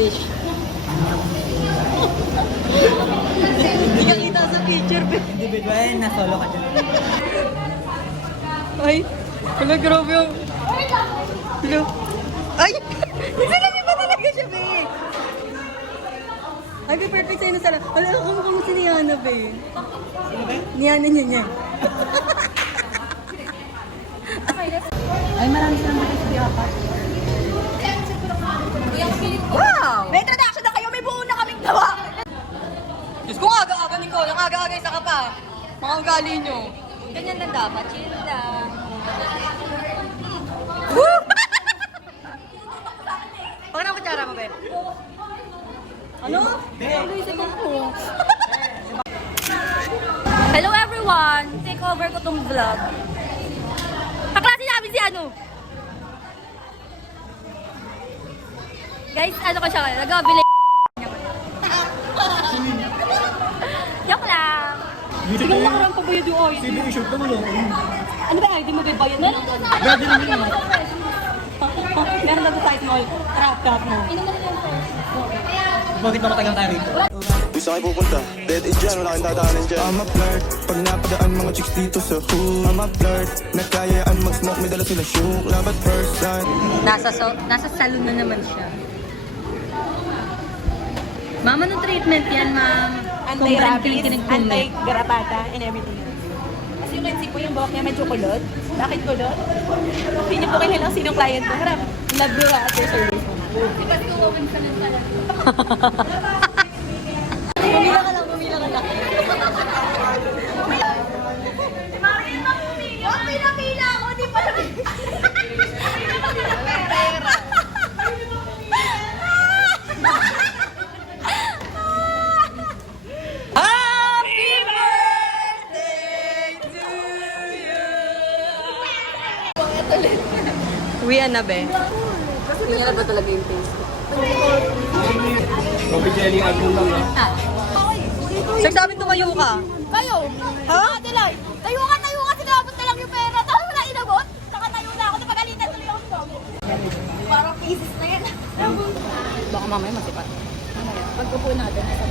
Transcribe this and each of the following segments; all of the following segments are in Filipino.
Wish. Hindi ka kita sa picture, be. Individual, na-solo ka dyan. Ay, wala, grabe yung... Hello? Ay! Nagsalami ba talaga siya, be? Ay, be, perfect sa'yo na sarap. Wala, kung si Niana, be. Niana niya. Ay, marami silang bakit sa apat. Wow! May introduction na kayo, may buo na kaming gawa. Diyos ko, aga-aga, Nicole. Ang aga-aga, isa ka pa. Mga ugali nyo. Ganyan lang dapat, chill lang. Woo! Pag na kutsara mo, be? Ano? Hello everyone! Take over ko tong vlog. Kaklase namin si ano? Guys, ano ko siya kayo? Nag-abili Joke lang. Sige lang lang pabayad yung ID. Sige, i-shoot naman ako. Ano ba ID mo, be? Bayad mo? Grabe naman yun. Meron na sa site mo. Trap mo. Bakit namatagal tayo rito? Di saan kayo pupunta? Dead end dyan, wala kang dadaanan dyan. I'm a flirt, pag napadaan mga chicks dito sa hood. I'm a flirt, nagkayaan mag-smoke, may dala sila shook. Love at first sight. Nasa salon na naman siya. Ma'am, anong treatment yan, ma'am? Anti-rabies, anti-garapata, and everything else. As you can see po yung buhok niya medyo kulot. Bakit kulot? Hindi niyo po kilala ang sinong client ko. Harap, love you at your service mo. Kasi kung open sa lang talaga. Pumila ka lang. Pinapila ako, di pa lang. Happy birthday to you! Uwian na, be. Tingnan na ba talaga yung face ko? Coffee jelly, album lang ah. Sabi tumayo ka. Kayo? Ha? Adelay, tayo ka, sinabot na lang yung pera. Tapos wala inabot? Saka tayo na ako, napagalitan tuloy ako sa parang pieces na yan. Baka mamaya masipat. Pagpupo natin, nasa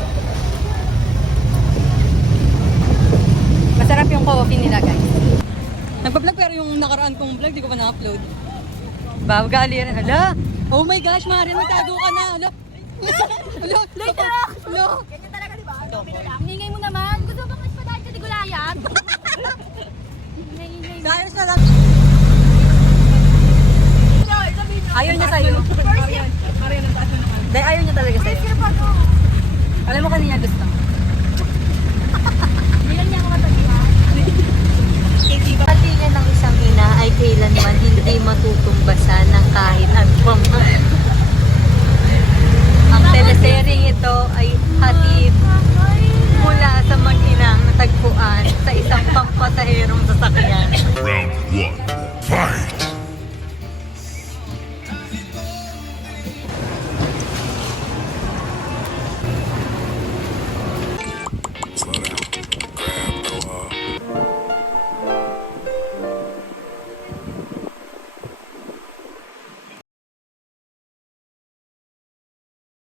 Masarap yung coffee nila, guys. Nagpa-vlog pero yung nakaraan kong vlog, di ko pa na-upload. Bagali rin. Hala! Oh my gosh, Marin, magtago ka na. Hala! Hala! Later! Hala! Ganyan talaga, di ba? Hiningay mo naman. Gusto mo bang maspadahan ka di gulayan? Hiningay. Dahil na lang. Ayaw niya sa'yo. Dahil ayaw niya talaga sa'yo. Alam mo kanina gusto.